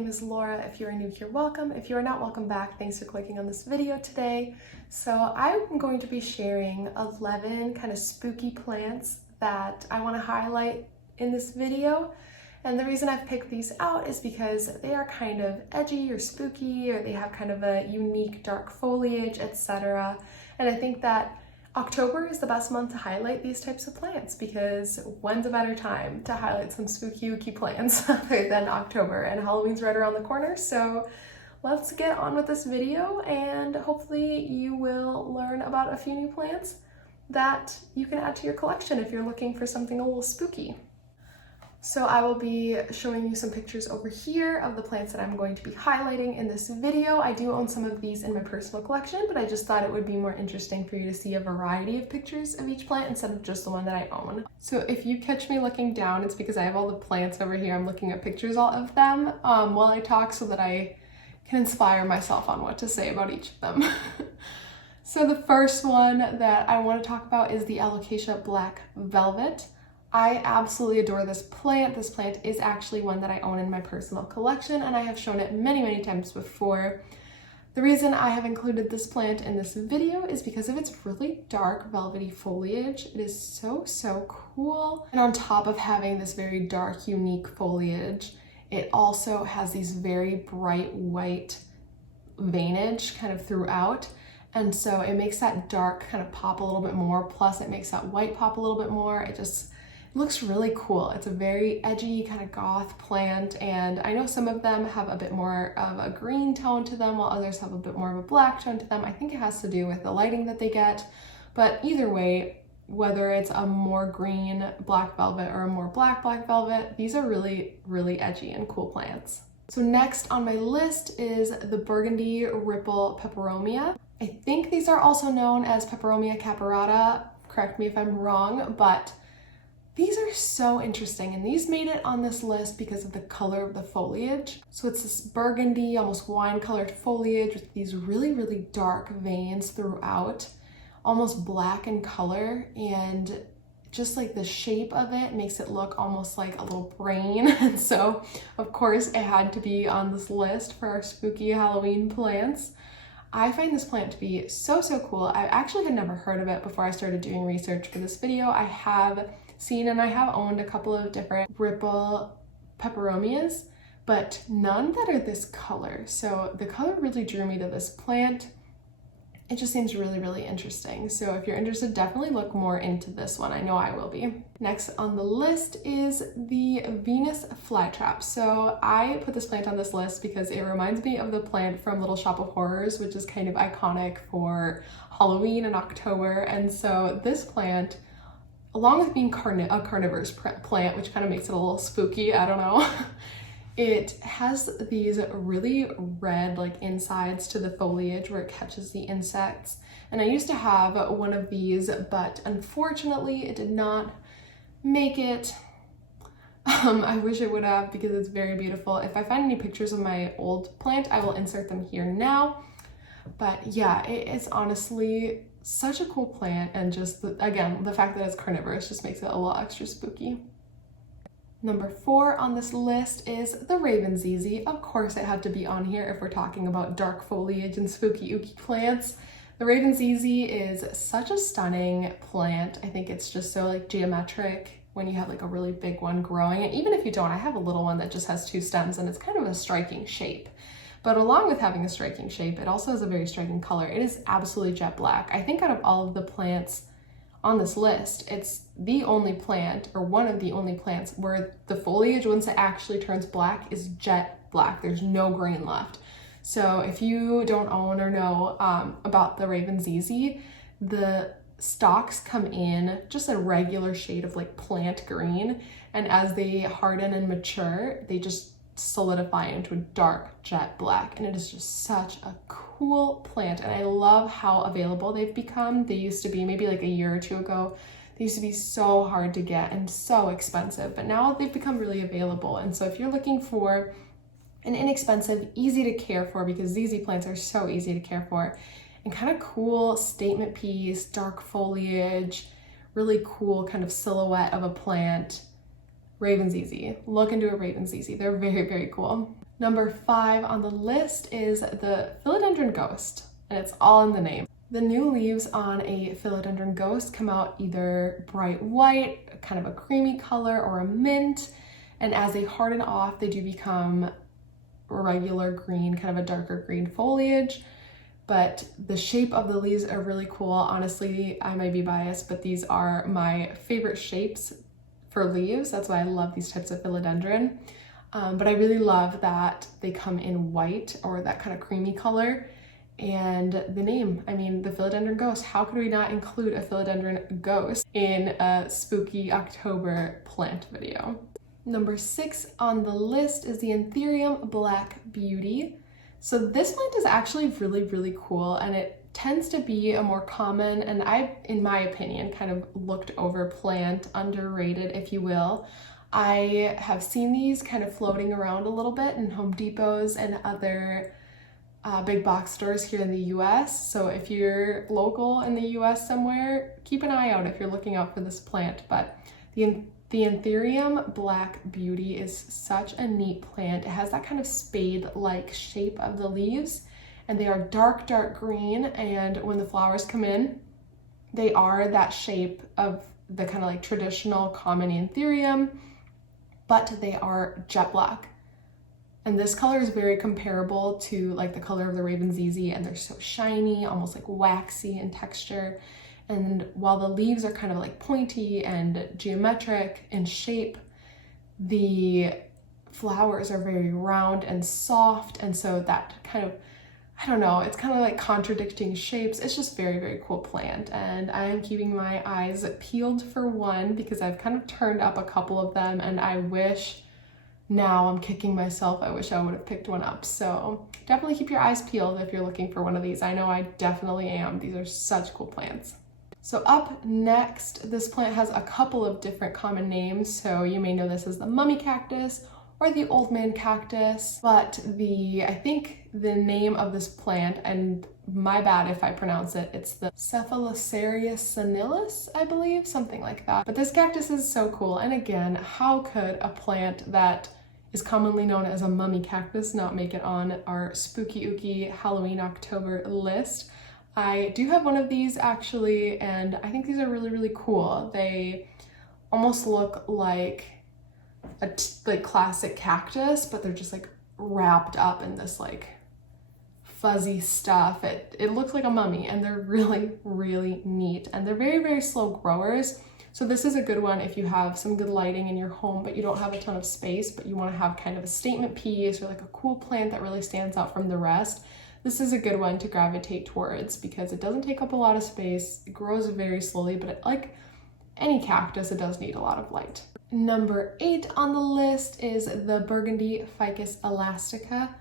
name is Laura. If you are new here, welcome. If you are not, welcome back. Thanks for clicking on this video today. So I'm going to be sharing 11 kind of spooky plants that I want to highlight in this video. And the reason I've picked these out is because they are kind of edgy or spooky, or they have kind of a unique dark foliage, etc. And I think that October is the best month to highlight these types of plants, because when's a better time to highlight some spooky plants other than October, and Halloween's right around the corner. So let's get on with this video, and hopefully you will learn about a few new plants that you can add to your collection if you're looking for something a little spooky. So I will be showing you some pictures over here of the plants that I'm going to be highlighting in this video. I do own some of these in my personal collection, but I just thought it would be more interesting for you to see a variety of pictures of each plant instead of just the one that I own. So if you catch me looking down, it's because I have all the plants over here. I'm looking at pictures of them while I talk so that I can inspire myself on what to say about each of them. So the first one that I want to talk about is the Alocasia Black Velvet. I absolutely adore this plant. This plant is actually one that I own in my personal collection, and I have shown it many times before. The reason I have included this plant in this video is because of its really dark velvety foliage. It is so cool. And on top of having this very dark, unique foliage, it also has these very bright white veinage kind of throughout. And so it makes that dark kind of pop a little bit more, plus it makes that white pop a little bit more. It looks really cool. It's a very edgy kind of goth plant, and I know some of them have a bit more of a green tone to them while others have a bit more of a black tone to them. I think it has to do with the lighting that they get, but either way, whether it's a more green black velvet or a more black velvet, these are really edgy and cool plants. So next on my list is the Burgundy Ripple Peperomia. I think these are also known as Peperomia caparata, correct me if I'm wrong, but these are so interesting, and these made it on this list because of the color of the foliage. So it's this burgundy, almost wine-colored foliage with these really dark veins throughout, almost black in color, and just like the shape of it makes it look almost like a little brain. And so, of course, it had to be on this list for our spooky Halloween plants. I find this plant to be so cool. I actually had never heard of it before I started doing research for this video. I have seen and I have owned a couple of different ripple peperomias, but none that are this color. So the color really drew me to this plant. It just seems really interesting. So if you're interested, definitely look more into this one. I know I will be. Next on the list is the Venus Flytrap. So I put this plant on this list because it reminds me of the plant from Little Shop of Horrors, which is kind of iconic for Halloween and October. And so this plant, along with being a carnivorous plant, which kind of makes it a little spooky, I don't know, it has these really red insides to the foliage where it catches the insects. And I used to have one of these, but unfortunately it did not make it. I wish it would have, because it's very beautiful. If I find any pictures of my old plant, I will insert them here now. But yeah, it is honestly such a cool plant, and just again, the fact that it's carnivorous just makes it a little extra spooky. Number 4 on this list is the Raven ZZ. Of course it had to be on here if we're talking about dark foliage and spooky plants. The Raven ZZ is such a stunning plant. I think it's just so geometric when you have a really big one growing. And even if you don't, I have a little one that just has 2 stems, and it's kind of a striking shape. But along with having a striking shape, it also has a very striking color. It is absolutely jet black. I think out of all of the plants on this list, it's the only plant, or one of the only plants, where the foliage, once it actually turns black, is jet black. There's no green left. So if you don't own or know about the Raven ZZ, the stalks come in just a regular shade of plant green, and as they harden and mature, they just solidify into a dark jet black, and it is just such a cool plant. And I love how available they've become. They used to be, maybe a year or 2 ago, they used to be so hard to get and so expensive, but now they've become really available. And so if you're looking for an inexpensive, easy to care for, because ZZ plants are so easy to care for, and kind of cool statement piece, dark foliage, really cool kind of silhouette of a plant, Raven ZZ. Look into a Raven ZZ. They're very cool. Number 5 on the list is the Philodendron Ghost, and it's all in the name. The new leaves on a Philodendron Ghost come out either bright white, kind of a creamy color, or a mint, and as they harden off, they do become regular green, kind of a darker green foliage. But the shape of the leaves are really cool. Honestly, I might be biased, but these are my favorite shapes for leaves. That's why I love these types of philodendron. But I really love that they come in white or that kind of creamy color. And the name, I mean, the Philodendron Ghost, how could we not include a Philodendron Ghost in a spooky October plant video? Number 6 on the list is the Etherium Black Beauty. So this plant is actually really, really cool, and it tends to be a more common, and in my opinion, kind of looked over plant, underrated, if you will. I have seen these kind of floating around a little bit in Home Depots and other big box stores here in the US. So if you're local in the US somewhere, keep an eye out if you're looking out for this plant. But the Etherium Black Beauty is such a neat plant. It has that kind of spade-like shape of the leaves, and they are dark, dark green, and when the flowers come in, they are that shape of the kind of like traditional common Etherium, but they are jet black. And this color is very comparable to like the color of the Raven ZZ, and they're so shiny, almost like waxy in texture. And while the leaves are kind of like pointy and geometric in shape, the flowers are very round and soft. And so that kind of, I don't know, it's kind of like contradicting shapes. It's just very, very cool plant. And I am keeping my eyes peeled for one because I've kind of turned up a couple of them, and I wish, now I'm kicking myself, I wish I would have picked one up. So definitely keep your eyes peeled if you're looking for one of these. I know I definitely am. These are such cool plants. So up next, this plant has a couple of different common names. So you may know this as the mummy cactus or the old man cactus, but I think the name of this plant, and my bad if I pronounce it, it's the Cephalocereus Sunilis, I believe, something like that. But this cactus is so cool. And again, how could a plant that is commonly known as a mummy cactus not make it on our spooky ooky Halloween October list? I do have one of these actually, and I think these are really, really cool. They almost look like a classic cactus, but they're just like wrapped up in this like fuzzy stuff. It looks like a mummy, and they're really, really neat. And they're very, very slow growers. So this is a good one if you have some good lighting in your home, but you don't have a ton of space, but you want to have kind of a statement piece or like a cool plant that really stands out from the rest. This is a good one to gravitate towards because it doesn't take up a lot of space. It grows very slowly, but like any cactus, it does need a lot of light. Number 8 on the list is the Burgundy Ficus Elastica.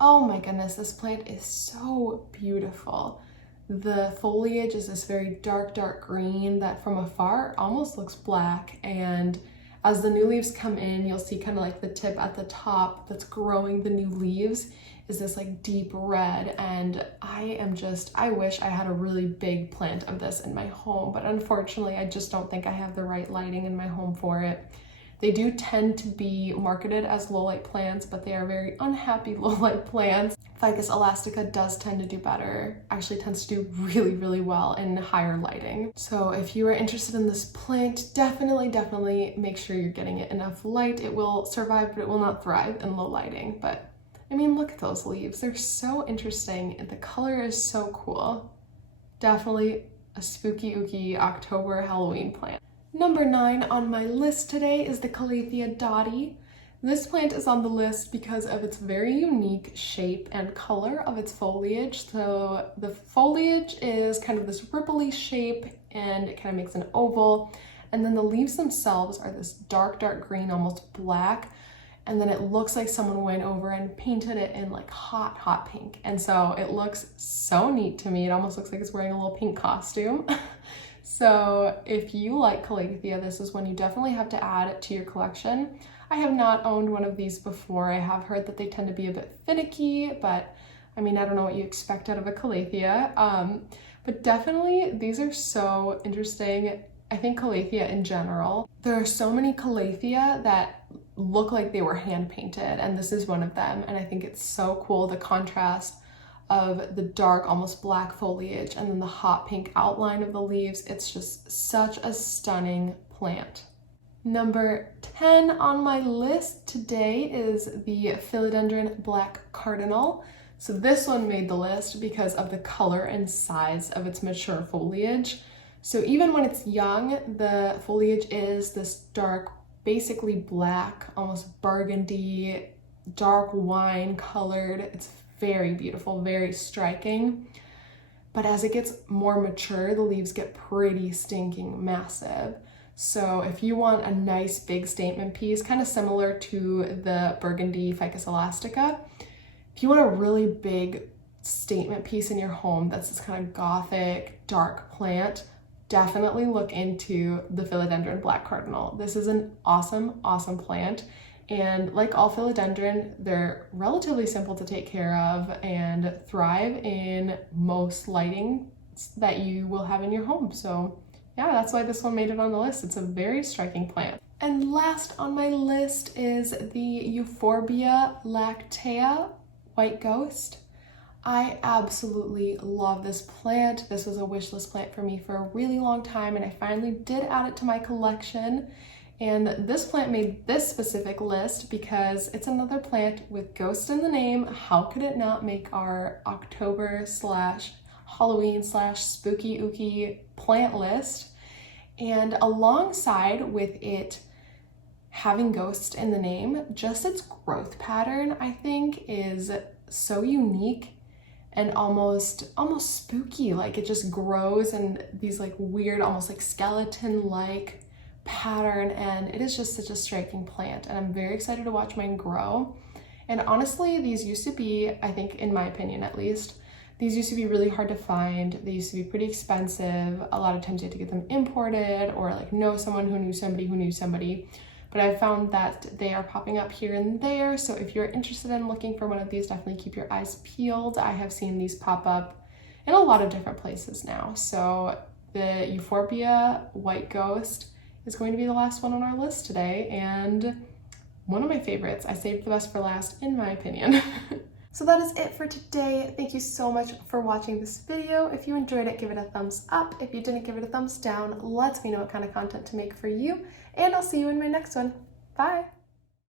Oh my goodness, this plant is so beautiful. The foliage is this very dark, dark green that from afar almost looks black, and as the new leaves come in, you'll see kind of like the tip at the top that's growing the new leaves is this like deep red, and I wish I had a really big plant of this in my home, but unfortunately I just don't think I have the right lighting in my home for it. They do tend to be marketed as low light plants, but they are very unhappy low light plants. Ficus Elastica does tend to do better, actually tends to do really, really well in higher lighting. So if you are interested in this plant, definitely make sure you're getting it enough light. It will survive, but it will not thrive in low lighting. But I mean, look at those leaves. They're so interesting, and the color is so cool. Definitely a spooky ooky October Halloween plant. Number 9 on my list today is the Calathea Dottie. This plant is on the list because of its very unique shape and color of its foliage. So the foliage is kind of this ripply shape, and it kind of makes an oval. And then the leaves themselves are this dark, dark green, almost black. And then it looks like someone went over and painted it in like hot, hot pink. And so it looks so neat to me. It almost looks like it's wearing a little pink costume. So if you like Calathea, this is one you definitely have to add to your collection. I have not owned one of these before. I have heard that they tend to be a bit finicky, but I mean, I don't know what you expect out of a Calathea. But definitely these are so interesting. I think Calathea in general, there are so many Calathea that look like they were hand painted, and this is one of them. And I think it's so cool, the contrast of the dark, almost black foliage and then the hot pink outline of the leaves. It's just such a stunning plant. Number 10 on my list today is the Philodendron Black Cardinal. So this one made the list because of the color and size of its mature foliage. So even when it's young, the foliage is this dark, basically black, almost burgundy, dark wine colored. It's very beautiful, very striking. But as it gets more mature, the leaves get pretty stinking massive. So if you want a nice big statement piece, kind of similar to the Burgundy Ficus Elastica, if you want a really big statement piece in your home that's this kind of gothic, dark plant, definitely look into the Philodendron Black Cardinal. This is an awesome, awesome plant. And like all philodendron, they're relatively simple to take care of and thrive in most lighting that you will have in your home. So yeah, that's why this one made it on the list. It's a very striking plant. And last on my list is the Euphorbia lactea white ghost. I absolutely love this plant. This was a wish list plant for me for a really long time, and I finally did add it to my collection. And this plant made this specific list because it's another plant with ghost in the name. How could it not make our October / Halloween / spooky ooky plant list? And alongside with it having ghost in the name, just its growth pattern, I think, is so unique and almost spooky. Like it just grows in these like weird, almost like skeleton-like pattern, and it is just such a striking plant, and I'm very excited to watch mine grow. And honestly, these used to be, I think in my opinion at least, these used to be really hard to find. They used to be pretty expensive. A lot of times you had to get them imported or like know someone who knew somebody who knew somebody. But I've found that they are popping up here and there. So if you're interested in looking for one of these, definitely keep your eyes peeled. I have seen these pop up in a lot of different places now. So the Euphorbia white ghost is going to be the last one on our list today, and one of my favorites. I saved the best for last, in my opinion. So that is it for today. Thank you so much for watching this video. If you enjoyed it, give it a thumbs up. If you didn't, give it a thumbs down. Let me know what kind of content to make for you, and I'll see you in my next one. Bye!